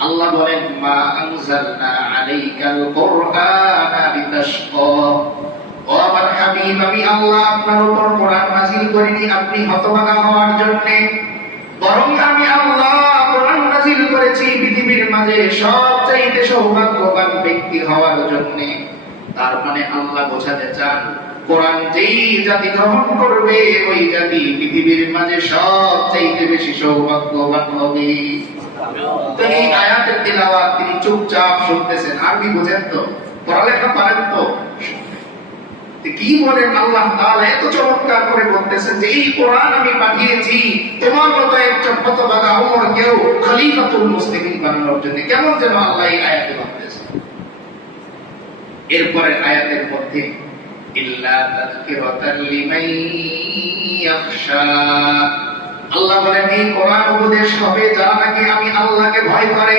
আল্লাহ বলেন আমি আল্লাহ আপনার উপর কোরআন আপনি হতভাগা হওয়ার জন্য। বরং আমি করেছি পৃথিবীর মাঝে সবচাইতে সৌভাগ্যবান ব্যক্তি হওয়ার জন্য। তার মানে আল্লাহ বোঝাতে চান, কোরআন যেই জাতি করবে, ওই জাতি পৃথিবীর মাঝে সবচাইতে বেশি সৌভাগ্যবান হবে। তো আয়াতের তিলাওয়াত তিনি চুপচাপ শুনতেছেন। আরবি বোঝেন তো? পড়ালেখা পারেন তো? কি বলেন আল্লাহ এত চমৎকার করে বলতেছেন যে এই কোরআন আমি পাঠিয়েছি। তোমার মতো একজন হতবাগা ওমর কেউ খলিফাতুল মুসলিমিন বানানোর জন্য কেমন যেন আল্লাহ এই আয়াতে বলতেছেন। এরপরের আয়াতের মধ্যে আল্লাহ বলেন, এই কোরআন উপদেশ হবে যারা নাকি আমি আল্লাহকে ভয় করে।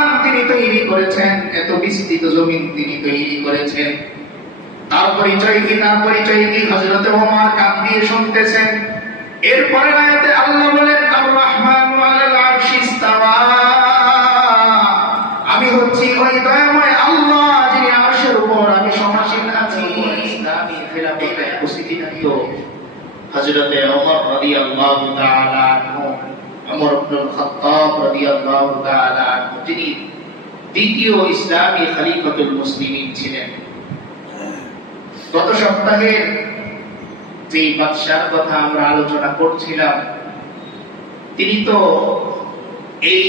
করেছেন, এত বিস্তৃত জমিন তিনি তৈরি করেছেন। তার পরিচয় কি, তার পরিচয় কি হযরত ওমর কান দিয়ে শুনতেছেন? এরপরে আয়াতে আল্লাহ বলেন আর রহমান আলাল আরশি ইস্তাওয়া। আমি হচ্ছি ওই দয়াময় আল্লাহ যিনি আরশের উপর, আমি সমাসীন আছি। ইসলামী খেলাফতে উপস্থিত হযরতে ওমর রাদিয়াল্লাহু তাআলা আনহু, ওমর ইবনে খাত্তাব রাদিয়াল্লাহু তাআলা আনহু যিনি দ্বিতীয় ইসলামী খলিফাতুল মুসলিমিন ছিলেন। গত সপ্তাহে যে বাদশার কথা আমরা আলোচনা করছিলাম, তিনি তো এই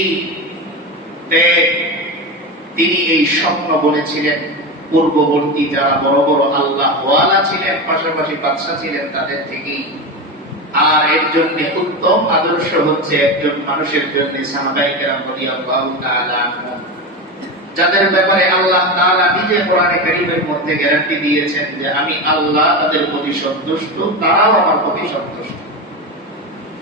তিনি এই স্বপ্ন বলেছিলেন, পূর্ববর্তী যারা বড় বড় আল্লাহ ছিলেন, পাশাপাশি বাদশা ছিলেন, তাদের থেকেই। আর এর জন্য উত্তম আদর্শ হচ্ছে একজন মানুষের জন্য সাহাবাই কেরাম রাদিয়াল্লাহু তাআলা যাদের ব্যাপারে আল্লাহ তাআলা নিজে কোরআনে কারীমের মধ্যে গ্যারান্টি দিয়েছেন যে আমি আল্লাহ তাদের প্রতি সন্তুষ্ট, তারাও আমার প্রতি সন্তুষ্ট।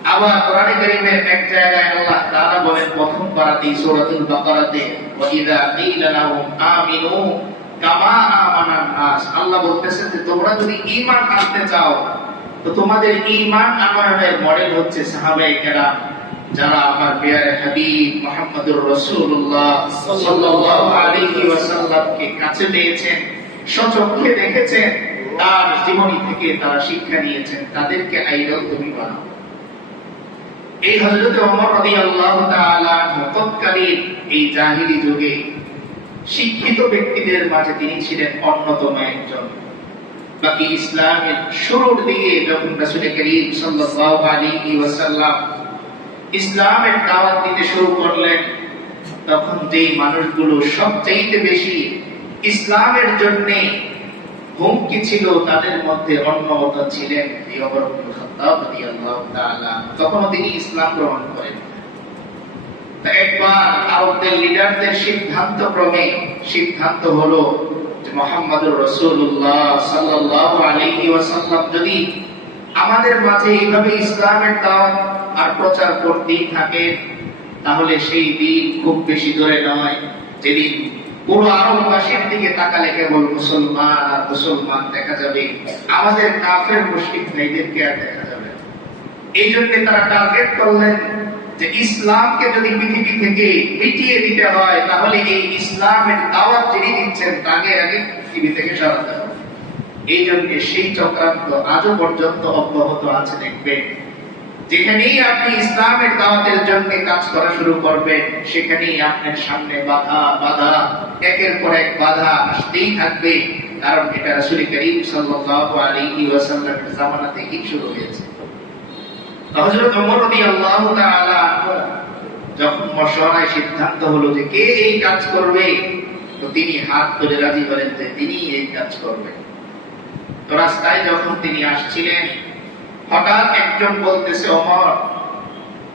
আবার কোরআনে কারীমের এক জায়গায় আল্লাহ তাআলা বলেন, প্রথম পারাতে, সূরাতুল বাকারাতে, ওয়া ইযা আমিনু কামা আমানান নাস আল্লাহ বলতেছেন যে, তোমরা যদি ঈমান আনতে চাও, তো তোমাদের ঈমান আনয়নের মডেল হচ্ছে সাহাবায়ে কেরাম। যারা আমার পেয়ারে হাবিব মুহাম্মদুর রাসূলুল্লাহ সাল্লাল্লাহু আলাইহি ওয়াসাল্লামকে কাছে পেয়েছেন স্বচক্ষে দেখেছেন, তার জীবনী থেকে তারা শিক্ষা নিয়েছেন, তাদেরকে আইডল তুমি বানাও। এই হযরত ওমর রাদিয়াল্লাহু তাআলা তৎকালীন এই জাহিলি যুগে শিক্ষিত ব্যক্তিদের মাঝে তিনি ছিলেন অন্যতম একজন। বাকি ইসলামের শুরুর দিকে যখন রাসূল করিম সাল্লাল্লাহু আলাইহি ওয়াসাল্লাম ইসলামের দাওয়াত দিতে শুরু করলেন, তখন যেই মানুষগুলো সবচেয়ে বেশি ইসলামের জন্য হুমকি ছিল, তাদের মধ্যে অন্যতম ছিলেন এই ওমর ইবনে খাত্তাব রাদিয়াল্লাহু তাআলা তখন তিনি ইসলাম গ্রহণ করেন। একবার আরবদের লিডারদের সিদ্ধান্ত ক্রমে সিদ্ধান্ত হলো যে মোহাম্মদুর রাসূলুল্লাহ সাল্লাল্লাহু আলাইহি ওয়াসাল্লাম যদি আমাদের মাঝে এইভাবে ইসলামের দাওয়াত আর প্রচার করতেই থাকে, তাহলে সেই দিন খুব বেশি দূরে নয়। যেদিন পুরো আরববাসীর দিকে তাকালে কেবল মুসলমান আর মুসলমান দেখা যাবে। আমাদের কাফের মুশরিক ভাইদেরকে আর দেখা যাবে এই জন্য তারা টার্গেট করলেন যে ইসলামকে যদি পৃথিবী থেকে মিটিয়ে দিতে হয়, তাহলে এই ইসলামের দাওয়াত যিনি দিচ্ছেন, তাকে আগে পৃথিবী থেকে সরাতে হবে। এই জন্য সেই চক্রান্ত আজও পর্যন্ত অব্যাহত আছে, দেখবেন। যেখানেই আপনি ইসলামের দাওয়াতের জন্য কাজ করা শুরু করবেন, সেখানেই আপনার সামনে বাধা বাধা, একের পর এক বাধা আসতেই থাকবে। কারণ এটা রাসূল করিম সাল্লাল্লাহু আলাইহি ওয়াসাল্লামের জামানা থেকেই শুরু হয়েছে। হযরত ওমর রাদিয়াল্লাহু তাআলা যখন মশওয়ারায় সিদ্ধান্ত হলো যে কে এই কাজ করবে, তো তিনি হাত ধরে রাজি হলেন যে তিনি এই কাজ করবেন। তো রাস্তায় যখন তিনি আসছিলেন হঠাৎ একজন বলতেছে অমর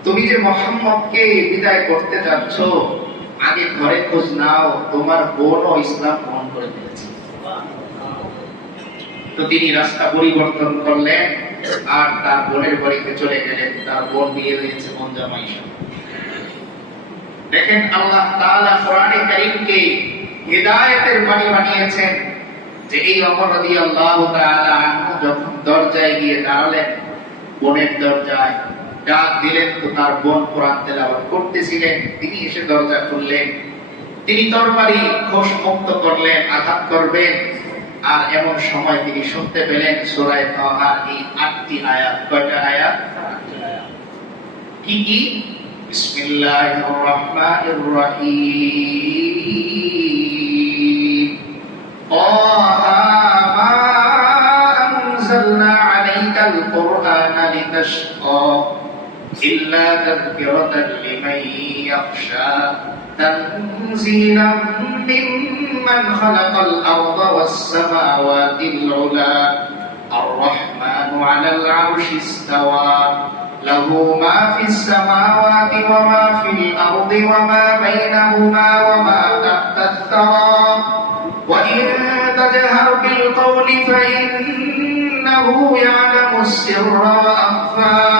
তুমি যে মোহাম্মদকে বিদায় করতে যাচ্ছ, আগে ঘরে খোঁজ নাও, তোমার বোনও ইসলাম গ্রহণ করে ফেলেছে তো তিনি রাস্তা পরিবর্তন করলেন আর তার বোনের বাড়িতে চলে গেলেন তার বোন বিয়ে হয়েছে বোন জামাই সাথে। দেখেন আল্লাহ তাআলা কোরআনে কারীমকে হিদায়াতের বাণী বানিয়েছেন যে এই অমর রাদিয়াল্লাহু তাআলা যখন দরজায় গিয়ে দাঁড়ালেন বোনের দরজায় ডাক দিলেন তো তার বোন কোরআন করতেছিলেন। তিনি এসে দরজা খুললেন। তিনি তরবারি খোশ মুক্ত করলেন, আঘাত করবেন। আর এমন সময় তিনি শুনতে পেলেন সূরায়ে এই আটটি আয়াত। কয়টা আয়াত? কি কি? বিসমিল্লাহির রহমানির রহিম। تذكرة لمن يخشى. تنزيلا ممن خلق الأرض والسماوات العلى الرحمن على العرش استوى. له ما في السماوات وما في الأرض وما بينهما وما تحت الثرى. وإن تجهر بالقول فإنه يعلم السر وأخفى